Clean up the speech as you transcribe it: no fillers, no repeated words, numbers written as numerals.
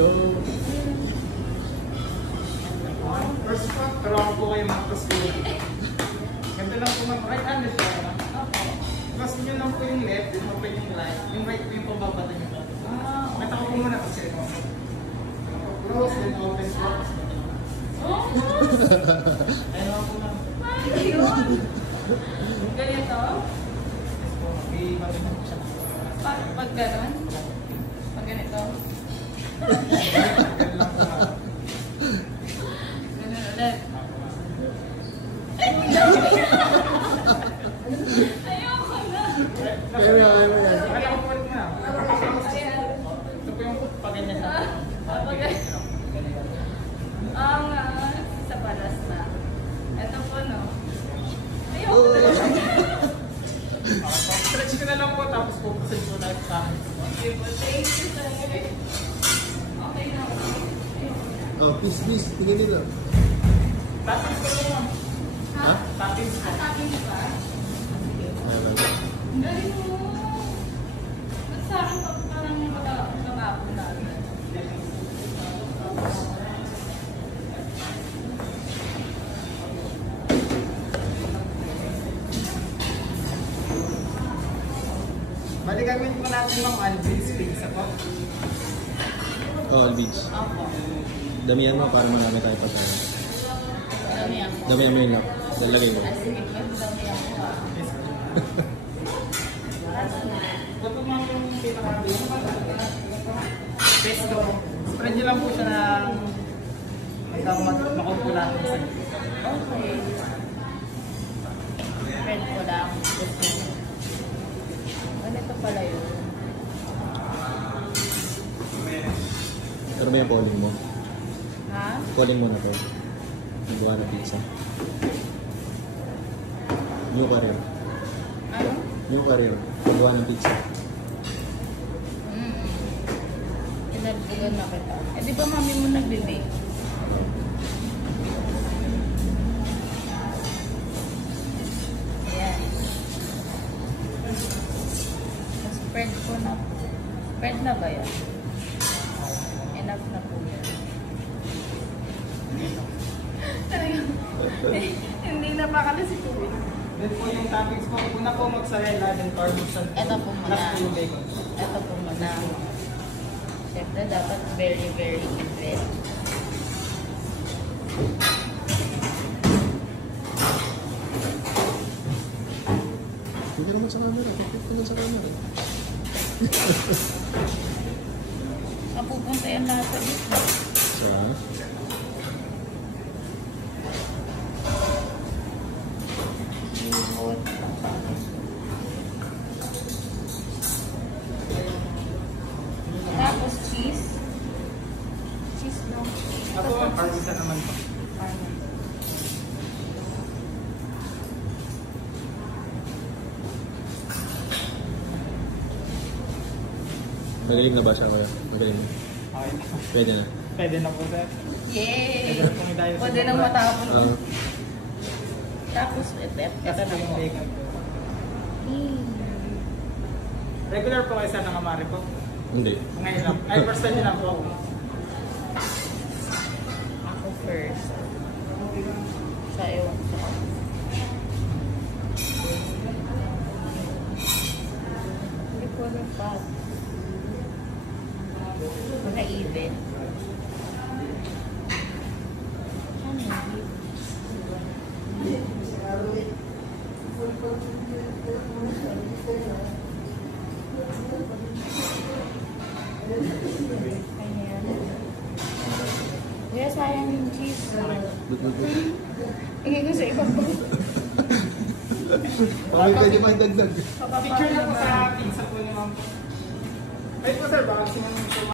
Go! First spot, pero ako po kayo mag-toss ko. Ganda lang po mag-right-handed po. Toss nyo lang po yung left, yung open yung right. Yung right po yung pambabata nyo. Mata ko po muna kasi. Close, then open po. Ayun ako po lang. Ayun! Ganito? Okay, maganda po siya. Pag gano'n? Pag ganito? Ganun lang po. Ganun ulit. Ayoko na. Pero ayaw mo yan. Kaya ako po ulit na. Ayan. Ito po yung pag-ganyan na. Ang sa palas na. Ito po, no? Ayoko na. Stretch ko na lang po, tapos pupusin po tayo sa akin. Okay po, thank you, sir. Okay na. Oh, please, tingin nila. Tapos ko lang. Ha? Tapos ko. Atapin ba? Ayun lang. Ang galing mo. Ba't sa akin parang magkakapon na agad? Bali gagawin po natin ng Alvin space ako. Oh, Alvin. Opo. Damihan mo para marami tayo pa tayo. Dami ako. Damihan mo yun lang. Lalagay mo. Sige, dami ako. Ito po mga yung pinakabi. Space ko. Spread nyo lang po siya ng hanggang makumpula natin sa inyo. Okay. Friend ko lang. Ganito pala yun. Pero ba yung calling mo? Ha? Calling mo na to. Nagawa ng pizza. New career. Ano? New career. Nagawa ng pizza. Pinagbugan na kita. Eh di ba mami mo nagbe-bake? Ayan. Spread ko na. Spread na ba yan? Enough na po yan. Hindi na pa kasi si Kuya. Then po yung toppings po. Una po mozzarella, then parmesan. Ito po muna. Last po yung bacon. Ito po muna. Siyempre dapat very, very even. Hindi naman sa camera. Pipit naman sa camera. Mapupunta yan lahat sa dito. So, Tapos cheese. Cheese lang. Ako ang parmesan naman po. magaling na ba siya kaya? Magaling na. Okay. Pwede na. Pwede na po sir. Yay! Pwede na po tayo sa Pwede nang matapon. Ah, Tapos ito Ito na na yung po. bacon po. Regular po kayo sa nangamari po. hindi. Ngayon lang. Ay, first time nyo lang po. Ako first. Sa ewan ko. Hindi ko alam pa. Mga even. Ano yun? Ayan. Kaya sayang yung cheese. Hindi ko sa ibang bang. Okay, pwede ba dagdag? Picture na po sa pizza po naman po. Ay po sir, baka kasi